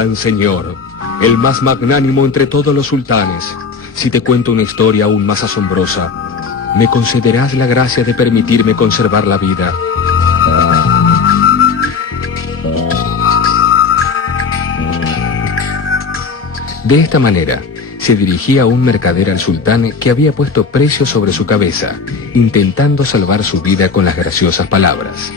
gran señor, el más magnánimo entre todos los sultanes, si te cuento una historia aún más asombrosa, ¿me concederás la gracia de permitirme conservar la vida? De esta manera, se dirigía un mercader al sultán que había puesto precio sobre su cabeza, intentando salvar su vida con las graciosas palabras.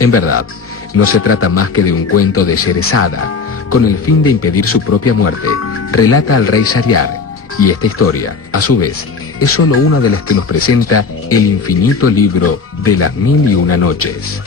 En verdad, no se trata más que de un cuento de Sherezada, con el fin de impedir su propia muerte, relata al rey Shahriar, y esta historia, a su vez, es solo una de las que nos presenta el infinito libro de las 1001 noches.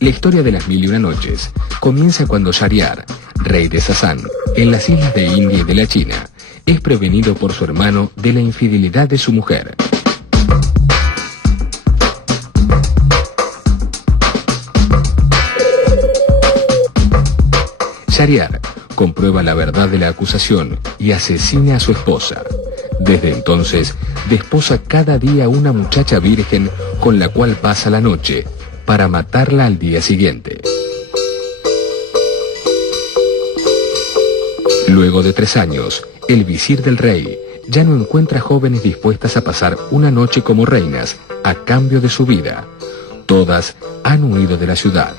La historia de las 1001 noches comienza cuando Shahriar, rey de Sasán, en las islas de India y de la China, es prevenido por su hermano de la infidelidad de su mujer. Shahriar comprueba la verdad de la acusación y asesina a su esposa. Desde entonces, desposa cada día a una muchacha virgen con la cual pasa la noche, para matarla al día siguiente. Luego de 3 años, el visir del rey ya no encuentra jóvenes dispuestas a pasar una noche como reinas a cambio de su vida. Todas han huido de la ciudad.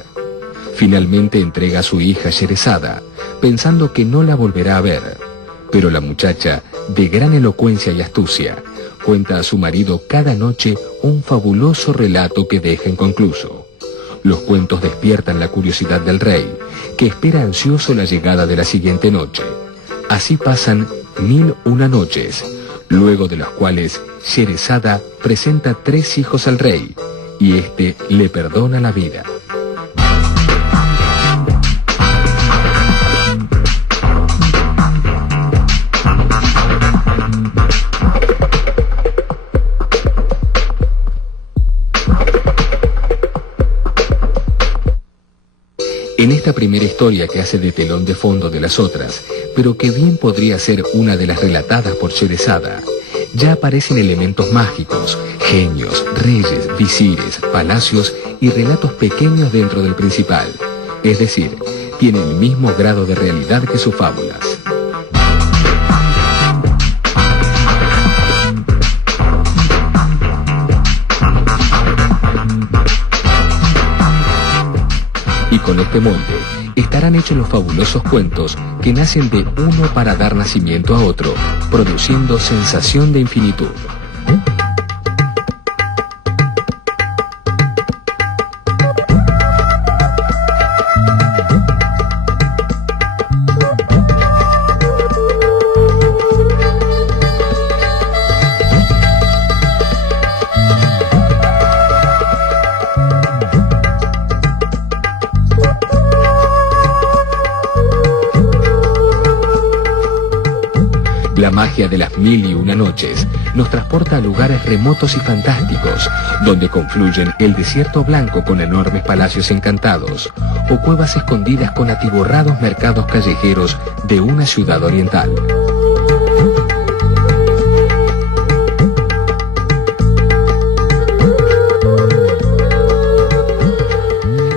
Finalmente entrega a su hija Sherezada, pensando que no la volverá a ver. Pero la muchacha, de gran elocuencia y astucia, cuenta a su marido cada noche un fabuloso relato que deja inconcluso. Los cuentos despiertan la curiosidad del rey, que espera ansioso la llegada de la siguiente noche. Así pasan 1001 noches, luego de las cuales Sherezada presenta 3 hijos al rey, y éste le perdona la vida. En esta primera historia que hace de telón de fondo de las otras, pero que bien podría ser una de las relatadas por Sherezada, ya aparecen elementos mágicos, genios, reyes, visires, palacios y relatos pequeños dentro del principal. Es decir, tiene el mismo grado de realidad que sus fábulas. Y con este molde estarán hechos los fabulosos cuentos que nacen de uno para dar nacimiento a otro, produciendo sensación de infinitud. La magia de las 1001 noches nos transporta a lugares remotos y fantásticos, donde confluyen el desierto blanco con enormes palacios encantados, o cuevas escondidas con atiborrados mercados callejeros de una ciudad oriental.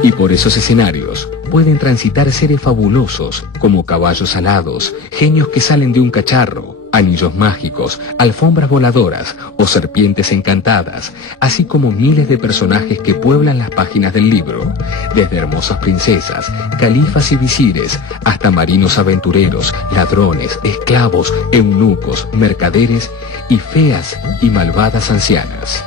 Y por esos escenarios pueden transitar seres fabulosos como caballos alados, genios que salen de un cacharro, anillos mágicos, alfombras voladoras o serpientes encantadas, así como miles de personajes que pueblan las páginas del libro, desde hermosas princesas, califas y visires, hasta marinos aventureros, ladrones, esclavos, eunucos, mercaderes y feas y malvadas ancianas.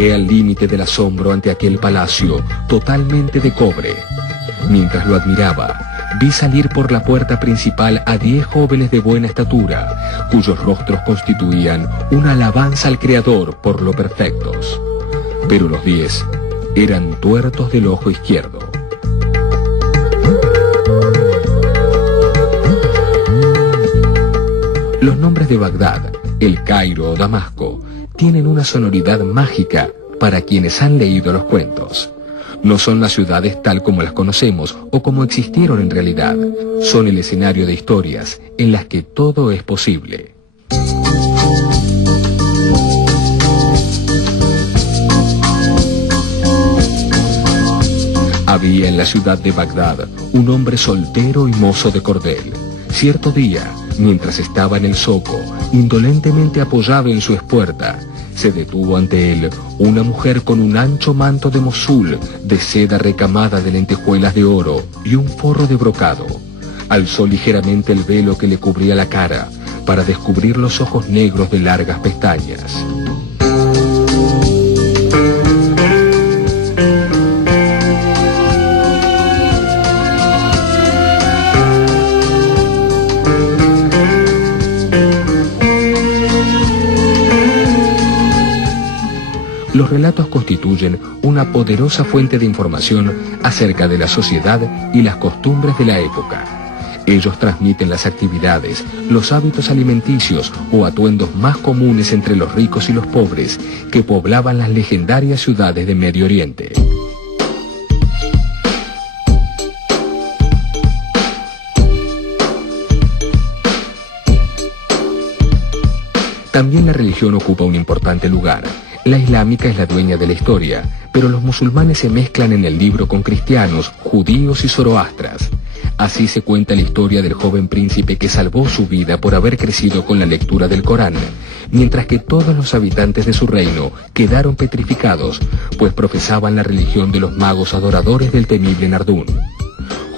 Llegué al límite del asombro ante aquel palacio totalmente de cobre. Mientras lo admiraba, vi salir por la puerta principal a 10 jóvenes de buena estatura, cuyos rostros constituían una alabanza al Creador por lo perfectos. Pero los 10 eran tuertos del ojo izquierdo. Los nombres de Bagdad, El Cairo o Damasco tienen una sonoridad mágica para quienes han leído los cuentos. No son las ciudades tal como las conocemos o como existieron en realidad. Son el escenario de historias en las que todo es posible. Había en la ciudad de Bagdad un hombre soltero y mozo de cordel. Cierto día, mientras estaba en el zoco, indolentemente apoyado en su espuerta, se detuvo ante él una mujer con un ancho manto de Mosul, de seda recamada de lentejuelas de oro y un forro de brocado. Alzó ligeramente el velo que le cubría la cara para descubrir los ojos negros de largas pestañas. Los relatos constituyen una poderosa fuente de información acerca de la sociedad y las costumbres de la época. Ellos transmiten las actividades, los hábitos alimenticios o atuendos más comunes entre los ricos y los pobres que poblaban las legendarias ciudades de Medio Oriente. También la religión ocupa un importante lugar. La islámica es la dueña de la historia, pero los musulmanes se mezclan en el libro con cristianos, judíos y zoroastras. Así se cuenta la historia del joven príncipe que salvó su vida por haber crecido con la lectura del Corán, mientras que todos los habitantes de su reino quedaron petrificados, pues profesaban la religión de los magos adoradores del temible Nardún.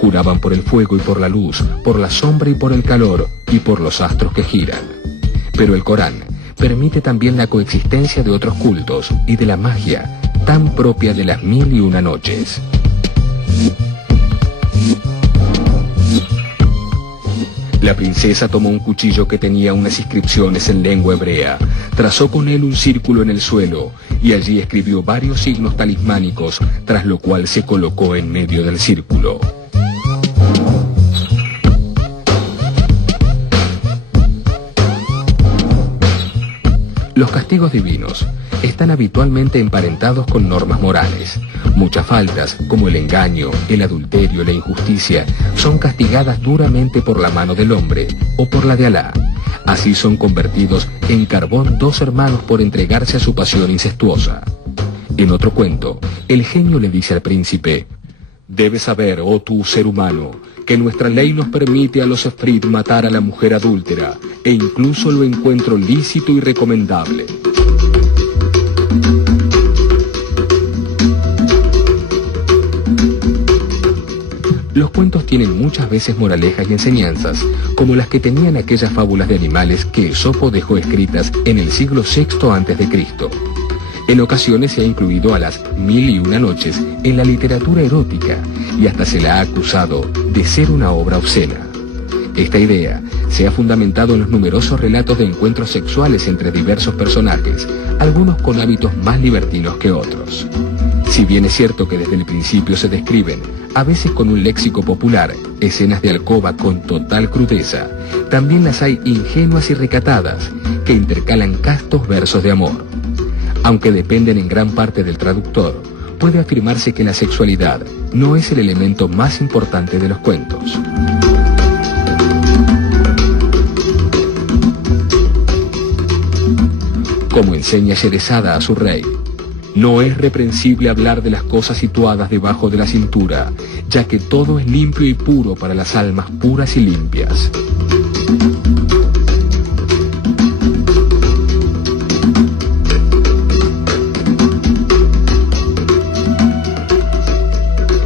Juraban por el fuego y por la luz, por la sombra y por el calor, y por los astros que giran. Pero el Corán permite también la coexistencia de otros cultos y de la magia, tan propia de las 1001 noches. La princesa tomó un cuchillo que tenía unas inscripciones en lengua hebrea, trazó con él un círculo en el suelo y allí escribió varios signos talismánicos, tras lo cual se colocó en medio del círculo. Los castigos divinos están habitualmente emparentados con normas morales. Muchas faltas, como el engaño, el adulterio, la injusticia, son castigadas duramente por la mano del hombre o por la de Alá. Así son convertidos en carbón 2 hermanos por entregarse a su pasión incestuosa. En otro cuento, el genio le dice al príncipe: «Debes saber, oh tú ser humano, que nuestra ley nos permite a los efrit matar a la mujer adúltera, e incluso lo encuentro lícito y recomendable». Los cuentos tienen muchas veces moralejas y enseñanzas, como las que tenían aquellas fábulas de animales que Esopo dejó escritas en el siglo VI a.C. En ocasiones se ha incluido a las 1001 noches en la literatura erótica y hasta se la ha acusado de ser una obra obscena. Esta idea se ha fundamentado en los numerosos relatos de encuentros sexuales entre diversos personajes, algunos con hábitos más libertinos que otros. Si bien es cierto que desde el principio se describen, a veces con un léxico popular, escenas de alcoba con total crudeza, también las hay ingenuas y recatadas, que intercalan castos versos de amor. Aunque dependen en gran parte del traductor, puede afirmarse que la sexualidad no es el elemento más importante de los cuentos. Como enseña Sherezada a su rey, no es reprensible hablar de las cosas situadas debajo de la cintura, ya que todo es limpio y puro para las almas puras y limpias.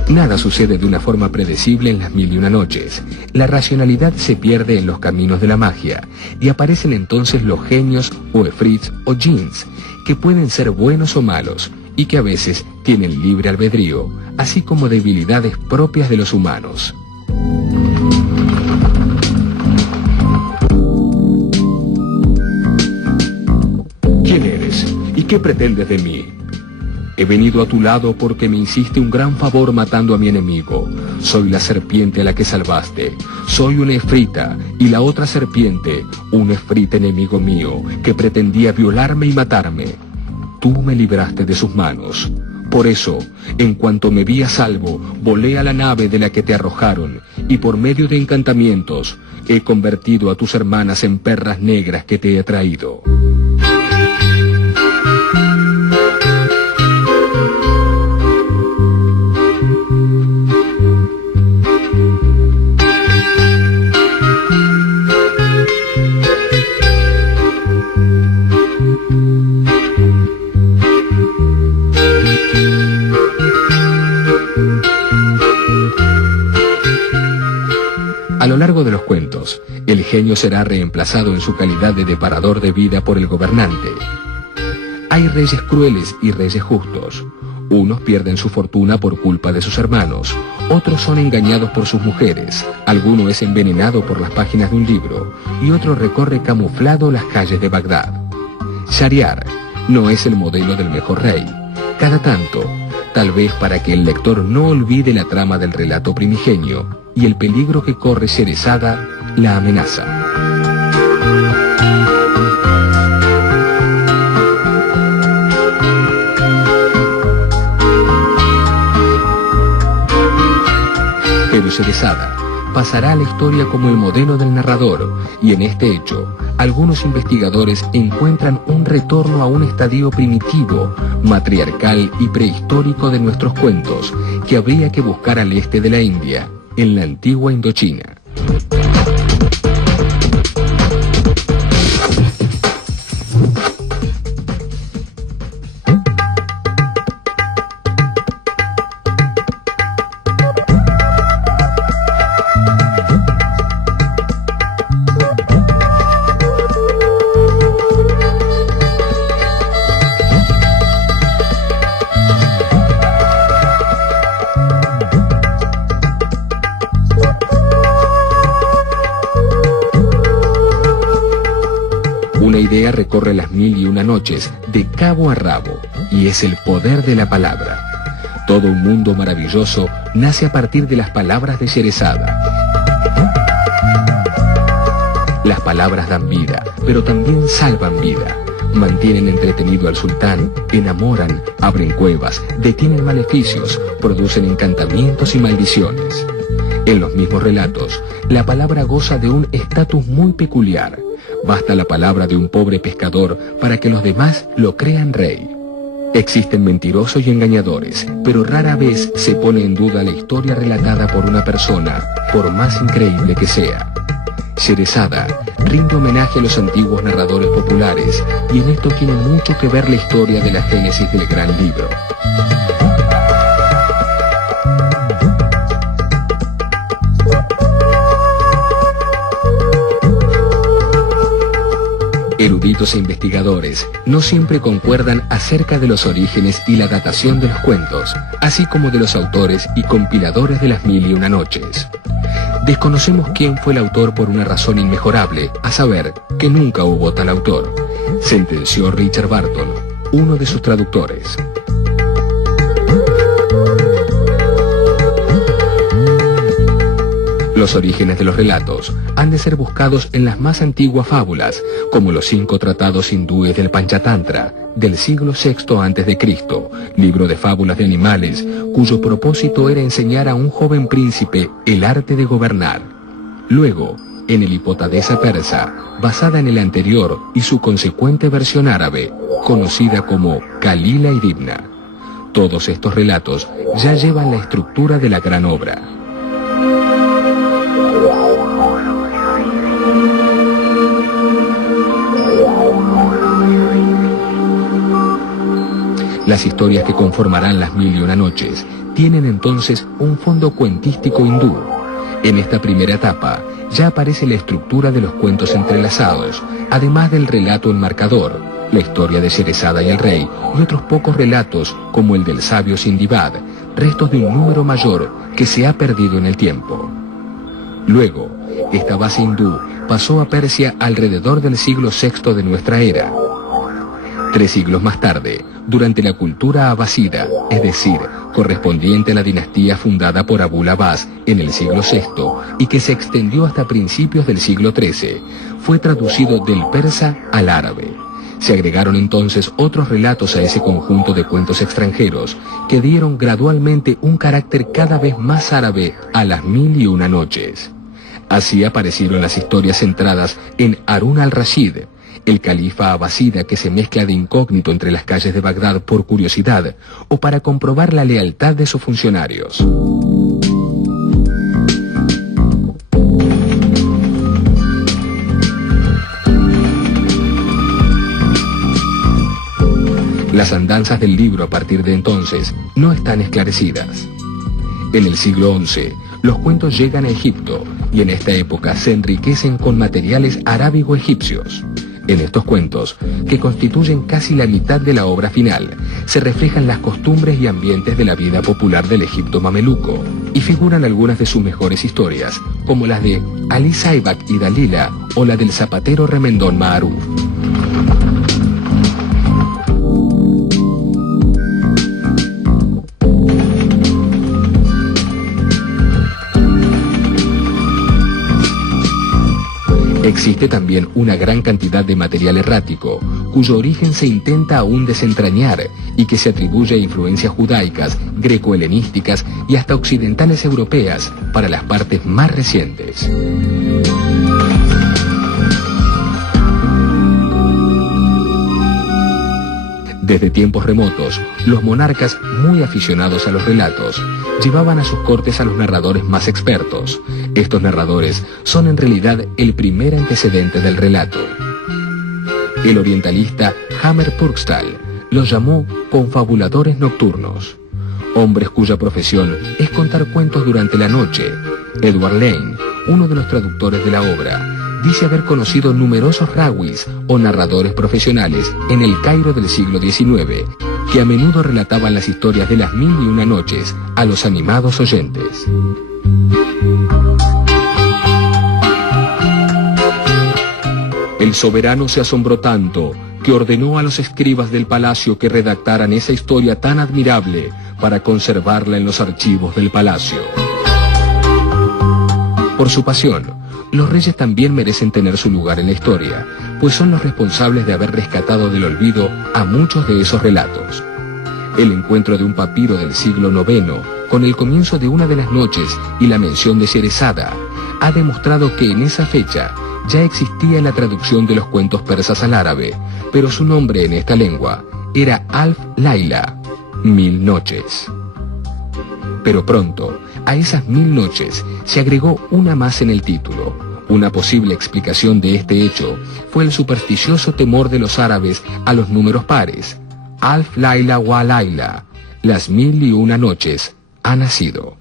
Nada sucede de una forma predecible en las 1001 noches. La racionalidad se pierde en los caminos de la magia y aparecen entonces los genios o efrits o jinns, que pueden ser buenos o malos y que a veces tienen libre albedrío, así como debilidades propias de los humanos. ¿Quién eres y qué pretendes de mí? He venido a tu lado porque me hiciste un gran favor matando a mi enemigo. Soy la serpiente a la que salvaste. Soy una efrita, y la otra serpiente, un efrita enemigo mío, que pretendía violarme y matarme. Tú me libraste de sus manos. Por eso, en cuanto me vi a salvo, volé a la nave de la que te arrojaron, y por medio de encantamientos, he convertido a tus hermanas en perras negras que te he traído. A lo largo de los cuentos, el genio será reemplazado en su calidad de deparador de vida por el gobernante. Hay reyes crueles y reyes justos. Unos pierden su fortuna por culpa de sus hermanos, otros son engañados por sus mujeres, alguno es envenenado por las páginas de un libro, y otro recorre camuflado las calles de Bagdad. Shahriar no es el modelo del mejor rey. Cada tanto, tal vez para que el lector no olvide la trama del relato primigenio y el peligro que corre Sherezada, la amenaza. Pero Sherezada pasará a la historia como el modelo del narrador, y en este hecho, algunos investigadores encuentran un retorno a un estadio primitivo, matriarcal y prehistórico de nuestros cuentos, que habría que buscar al este de la India, en la antigua Indochina. Una idea recorre las 1001 noches, de cabo a rabo, y es el poder de la palabra. Todo un mundo maravilloso nace a partir de las palabras de Sherezada. Las palabras dan vida, pero también salvan vida. Mantienen entretenido al sultán, enamoran, abren cuevas, detienen maleficios, producen encantamientos y maldiciones. En los mismos relatos, la palabra goza de un estatus muy peculiar. Basta la palabra de un pobre pescador para que los demás lo crean rey. Existen mentirosos y engañadores, pero rara vez se pone en duda la historia relatada por una persona, por más increíble que sea. Sherezada rinde homenaje a los antiguos narradores populares, y en esto tiene mucho que ver la historia de la génesis del gran libro. Eruditos e investigadores no siempre concuerdan acerca de los orígenes y la datación de los cuentos, así como de los autores y compiladores de las 1001 noches. Desconocemos quién fue el autor por una razón inmejorable, a saber, que nunca hubo tal autor, sentenció Richard Barton, uno de sus traductores. Los orígenes de los relatos han de ser buscados en las más antiguas fábulas, como los 5 tratados hindúes del Panchatantra, del siglo VI a.C., libro de fábulas de animales, cuyo propósito era enseñar a un joven príncipe el arte de gobernar. Luego, en el Hipotadesa persa, basada en el anterior y su consecuente versión árabe, conocida como Kalila y Dimna. Todos estos relatos ya llevan la estructura de la gran obra. Las historias que conformarán las 1001 noches tienen entonces un fondo cuentístico hindú. En esta primera etapa ya aparece la estructura de los cuentos entrelazados, además del relato enmarcador, la historia de Sherezada y el rey, y otros pocos relatos como el del sabio Sindibad, restos de un número mayor que se ha perdido en el tiempo. Luego, esta base hindú pasó a Persia alrededor del siglo VI de nuestra era. 3 siglos más tarde, durante la cultura abasida, es decir, correspondiente a la dinastía fundada por Abul Abbas en el siglo VI y que se extendió hasta principios del siglo XIII, fue traducido del persa al árabe. Se agregaron entonces otros relatos a ese conjunto de cuentos extranjeros que dieron gradualmente un carácter cada vez más árabe a las 1001 noches. Así aparecieron las historias centradas en Harún al-Rashid, el califa abasida que se mezcla de incógnito entre las calles de Bagdad por curiosidad o para comprobar la lealtad de sus funcionarios. Las andanzas del libro a partir de entonces no están esclarecidas. En el siglo XI, los cuentos llegan a Egipto y en esta época se enriquecen con materiales arábigo-egipcios. En estos cuentos, que constituyen casi la mitad de la obra final, se reflejan las costumbres y ambientes de la vida popular del Egipto mameluco, y figuran algunas de sus mejores historias, como las de Ali Saibak y Dalila o la del zapatero Remendón Maaruf. Existe también una gran cantidad de material errático, cuyo origen se intenta aún desentrañar y que se atribuye a influencias judaicas, greco-helenísticas y hasta occidentales europeas para las partes más recientes. Desde tiempos remotos, los monarcas, muy aficionados a los relatos, llevaban a sus cortes a los narradores más expertos. Estos narradores son en realidad el primer antecedente del relato. El orientalista Hammer Turkstall los llamó confabuladores nocturnos, hombres cuya profesión es contar cuentos durante la noche. Edward Lane, uno de los traductores de la obra, dice haber conocido numerosos rawis o narradores profesionales en el Cairo del siglo XIX, que a menudo relataban las historias de las 1001 noches a los animados oyentes. El soberano se asombró tanto que ordenó a los escribas del palacio que redactaran esa historia tan admirable para conservarla en los archivos del palacio. Por su pasión, los reyes también merecen tener su lugar en la historia, pues son los responsables de haber rescatado del olvido a muchos de esos relatos. El encuentro de un papiro del siglo IX, con el comienzo de una de las noches y la mención de Sherezada, ha demostrado que en esa fecha ya existía la traducción de los cuentos persas al árabe, pero su nombre en esta lengua era Alf Laila, 1000 noches. Pero pronto, a esas 1000 noches se agregó una más en el título. Una posible explicación de este hecho fue el supersticioso temor de los árabes a los números pares. Alf Laila wa Laila, las 1001 noches, ha nacido.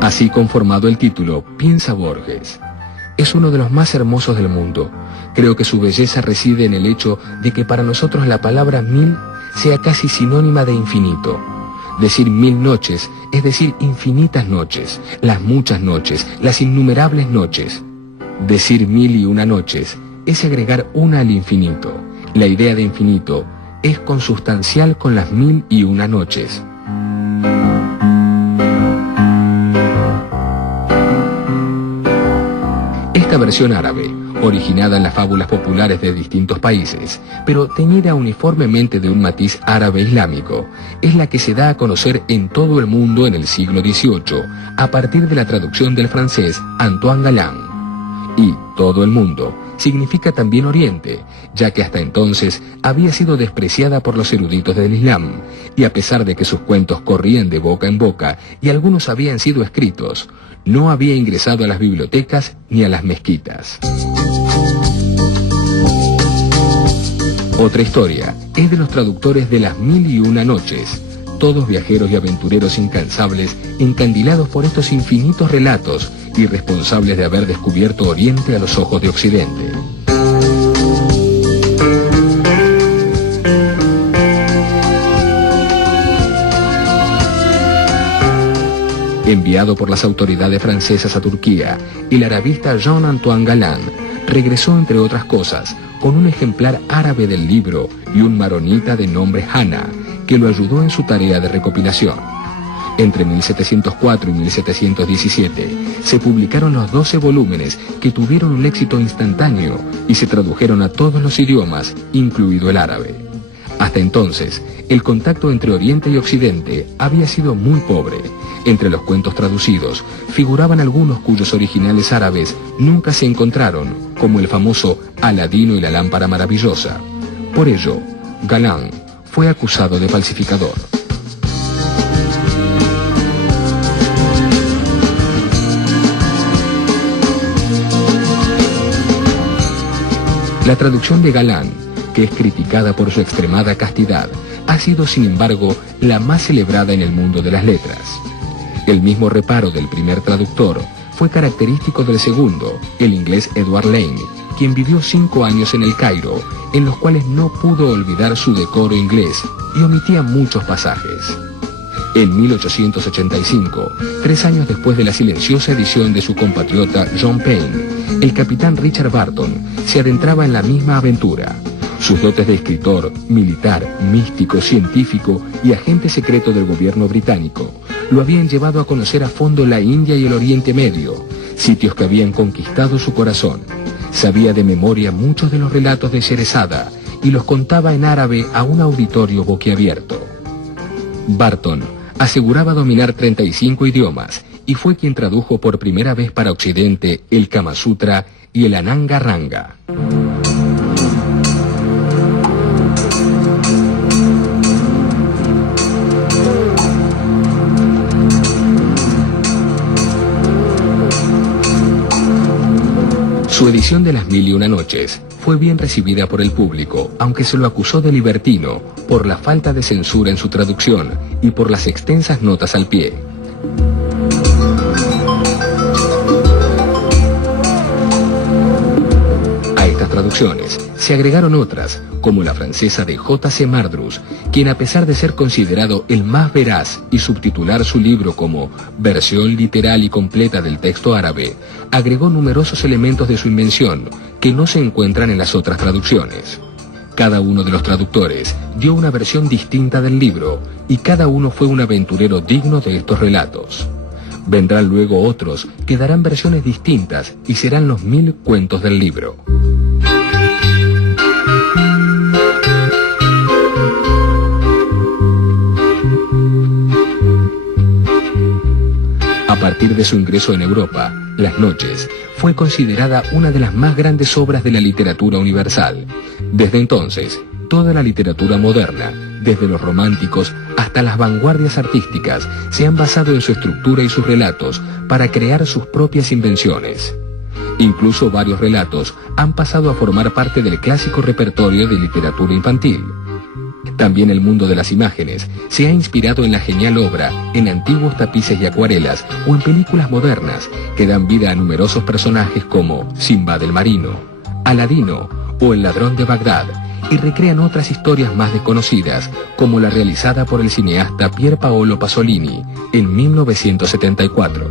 Así conformado el título, piensa Borges: es uno de los más hermosos del mundo. Creo que su belleza reside en el hecho de que para nosotros la palabra 1000 sea casi sinónima de infinito. Decir 1000 noches es decir infinitas noches, las muchas noches, las innumerables noches. Decir 1001 noches es agregar una al infinito. La idea de infinito es consustancial con las 1001 noches. Esta versión árabe, originada en las fábulas populares de distintos países, pero teñida uniformemente de un matiz árabe islámico, es la que se da a conocer en todo el mundo en el siglo XVIII, a partir de la traducción del francés Antoine Galland. Y todo el mundo significa también Oriente, ya que hasta entonces había sido despreciada por los eruditos del Islam, y a pesar de que sus cuentos corrían de boca en boca y algunos habían sido escritos, no había ingresado a las bibliotecas ni a las mezquitas. Otra historia es de los traductores de las 1001 noches, todos viajeros y aventureros incansables, encandilados por estos infinitos relatos y responsables de haber descubierto Oriente a los ojos de Occidente. Enviado por las autoridades francesas a Turquía, el arabista Jean-Antoine Galland regresó, entre otras cosas, con un ejemplar árabe del libro y un maronita de nombre Hannah, que lo ayudó en su tarea de recopilación. Entre 1704 y 1717 se publicaron los 12 volúmenes, que tuvieron un éxito instantáneo y se tradujeron a todos los idiomas, incluido el árabe. Hasta entonces, el contacto entre Oriente y Occidente había sido muy pobre. Entre los cuentos traducidos figuraban algunos cuyos originales árabes nunca se encontraron, como el famoso Aladino y la lámpara maravillosa. Por ello, Galland fue acusado de falsificador. La traducción de Galland, que es criticada por su extremada castidad, ha sido sin embargo la más celebrada en el mundo de las letras. El mismo reparo del primer traductor fue característico del segundo, el inglés Edward Lane, quien vivió 5 años en el Cairo, en los cuales no pudo olvidar su decoro inglés y omitía muchos pasajes. En 1885, 3 años después de la silenciosa edición de su compatriota John Payne, el capitán Richard Barton se adentraba en la misma aventura. Sus dotes de escritor, militar, místico, científico y agente secreto del gobierno británico lo habían llevado a conocer a fondo la India y el Oriente Medio, sitios que habían conquistado su corazón. Sabía de memoria muchos de los relatos de Sherezada y los contaba en árabe a un auditorio boquiabierto. Barton aseguraba dominar 35 idiomas y fue quien tradujo por primera vez para Occidente el Kama Sutra y el Ananga Ranga. Su edición de Las Mil y Una Noches fue bien recibida por el público, aunque se lo acusó de libertino por la falta de censura en su traducción y por las extensas notas al pie. A estas traducciones se agregaron otras, como la francesa de J.C. Mardrus, quien, a pesar de ser considerado el más veraz y subtitular su libro como versión literal y completa del texto árabe, agregó numerosos elementos de su invención que no se encuentran en las otras traducciones. Cada uno de los traductores dio una versión distinta del libro y cada uno fue un aventurero digno de estos relatos. Vendrán luego otros que darán versiones distintas y serán los 1000 cuentos del libro. A partir de su ingreso en Europa, Las Noches fue considerada una de las más grandes obras de la literatura universal. Desde entonces, toda la literatura moderna, desde los románticos hasta las vanguardias artísticas, se han basado en su estructura y sus relatos para crear sus propias invenciones. Incluso varios relatos han pasado a formar parte del clásico repertorio de literatura infantil. También el mundo de las imágenes se ha inspirado en la genial obra, en antiguos tapices y acuarelas o en películas modernas que dan vida a numerosos personajes como Simbad el Marino, Aladino o El Ladrón de Bagdad, y recrean otras historias más desconocidas, como la realizada por el cineasta Pier Paolo Pasolini en 1974.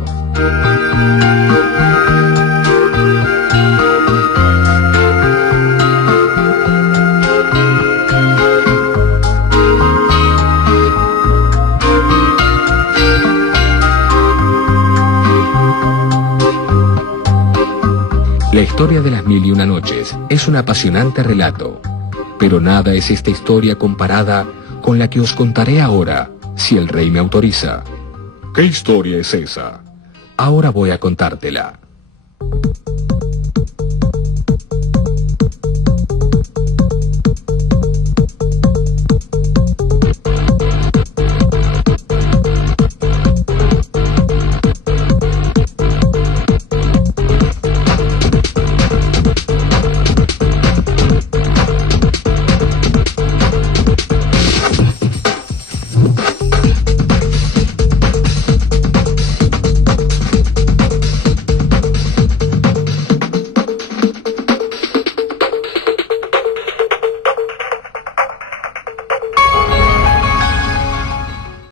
La historia de Las Mil y Una Noches es un apasionante relato, pero nada es esta historia comparada con la que os contaré ahora, si el rey me autoriza. ¿Qué historia es esa? Ahora voy a contártela.